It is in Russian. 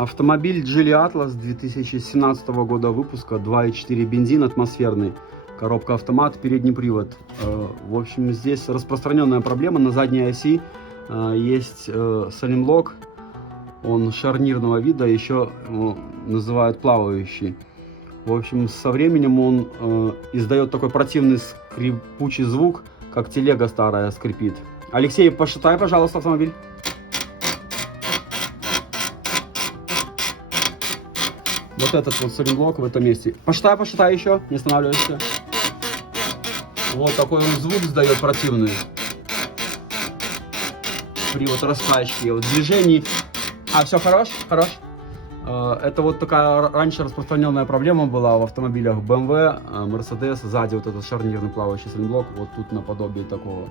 Автомобиль Geely Atlas 2017 года выпуска, 2.4 бензин атмосферный, коробка автомат, передний привод. В общем, здесь распространенная проблема. На задней оси есть саленблок, он шарнирного вида, еще называют плавающий. В общем, со временем он издает такой противный скрипучий звук, как телега старая скрипит. Алексей, пошатай, пожалуйста, автомобиль. Вот этот вот саленблок в этом месте. Пошатай еще, не останавливайся. Вот такой он звук издает противный. При вот раскачке, вот движении. Все, хорош. Это вот такая раньше распространенная проблема была в автомобилях BMW, Mercedes. Сзади вот этот шарнирный плавающий саленблок, вот тут наподобие такого.